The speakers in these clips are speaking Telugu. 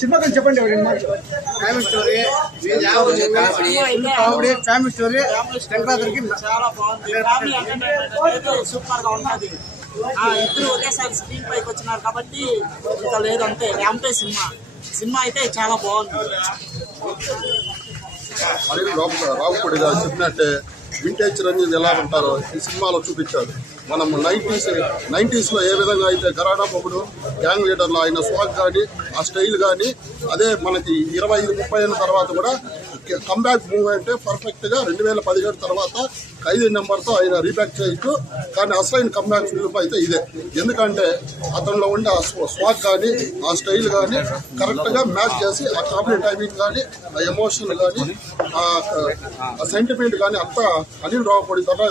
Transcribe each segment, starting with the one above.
సినిమా గురించి చెప్పండి. Family story comedy family story వెంకటాద్రికి చాలా బాగుంది. ఫ్యామిలీ ఎంటర్టైన్మెంట్ అయితే సూపర్గా ఉన్నది. ఆ ఇద్దరు ఒకేసారి స్క్రీన్ పైకి వచ్చినారు కాబట్టి ఇంకా లేదంటే ర్యాంపే సినిమా. సినిమా అయితే చాలా బాగుంది. రావు గారు చెప్పినట్టే వింటేజ్ చిరంజీవి ఎలా ఉంటారో ఈ సినిమాలో చూపించారు మనం నైంటీస్ నైంటీస్లో ఏ విధంగా అయితే గరాడా మొగుడు గ్యాంగ్ లీడర్లో ఆయన స్వాగ్ కానీ ఆ స్టైల్ కానీ అదే మనకి ఇరవై ఐదు ముప్పై ఏళ్ళ తర్వాత కూడా కంబ్యాక్ మూవ్ అంటే పర్ఫెక్ట్గా రెండు వేల పదిహేడు తర్వాత ఖైదీ నెంబర్తో ఆయన రీబ్యాక్ చేయొచ్చు. కానీ అసలైన కంబ్యాక్ ఫిల్మ్ అయితే ఇదే. ఎందుకంటే అతనిలో ఉండే ఆ స్వాక్ కానీ ఆ స్టైల్ కానీ కరెక్ట్గా మ్యాచ్ చేసి ఆ కామెడీ టైమింగ్ కానీ ఆ ఎమోషన్ కానీ ఆ సెంటిమెంట్ కానీ అంతా అనిల్ రావుపూడి తన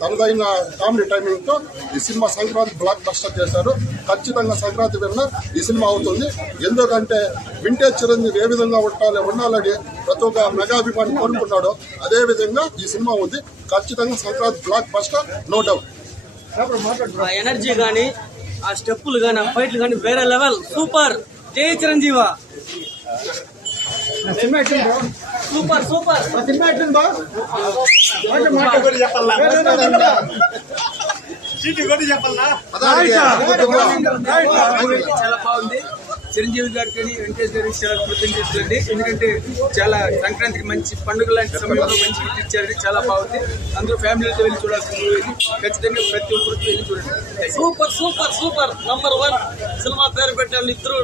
తనదైన కామెడీ టైమింగ్తో ఈ సినిమా సంక్రాంతి బ్లాక్ బస్టర్ చేశారు. ఖచ్చితంగా సంక్రాంతి విన్న ఈ సినిమా అవుతుంది. ఎందుకంటే వింటేజ్ చిరంజీవి ఏ విధంగా ఉండాలి ఉండాలని ప్రతి ఒక్క మెగా అభిమాని కోరుకున్నాడో అదే విధంగా ఈ సినిమా ఉంది. ఖచ్చితంగా Sankranti blockbuster no doubt. Energy కానీ ఆ స్టెప్పులు కానీ ఆ ఫైట్లు కానీ వేరే లెవెల్. సూపర్. జై చిరంజీవ? Super super. ఉందా? చాలా బాగుంది. చిరంజీవి గారికి వెంకటేష్ గారికి చాలా కృతజ్ఞతలండి ఎందుకంటే చాలా సంక్రాంతికి మంచి పండుగ లాంటి సమయంలో మంచి హిట్ ఇచ్చారండి. చాలా బాగుంది. అందరూ ఫ్యామిలీతో వెళ్ళి చూడాల్సిన మూవీ ఖచ్చితంగా ప్రతి ఒక్కరికి వెళ్ళి చూడండి. Super super super number one cinema పేరు పెట్టాలి ఇద్దరు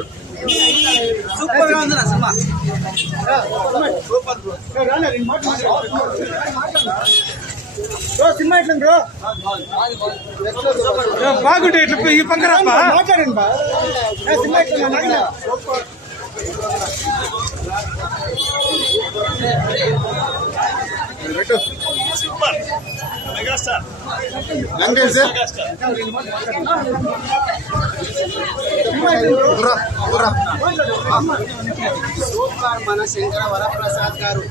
సూపర్గా ఉంది నా సినిమా. ఏ, రాలే, రెండు మాటలు మాట్లాడు. బ్రో సినిమా ఎట్లుంది బ్రో? బాగుంటే ఇట్లా ఈ పక్కన మాట్లాడండి బా. Cinema bro? సూపర్ మన శంకర వరప్రసాద్ గారు.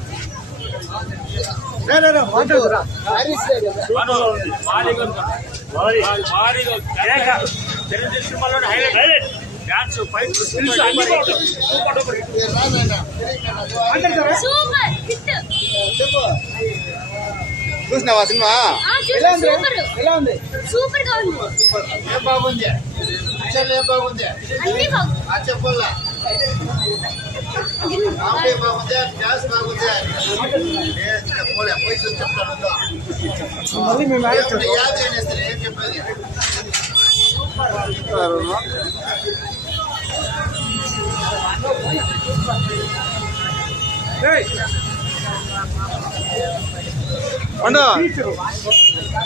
చూసినావా సినిమా? ఎలా ఉంది ఎలా ఉంది? సూపర్. గా ఉంది? ఏం బాగుంది? పిక్చర్ ఏం బాగుంది? అన్ని బాగుంది. ఆ చెప్పల్లా కామెడీ బాగుంది డ్యాన్స్ బాగుంది పోలే, పోయి చెప్తాను ఏం చెప్పేది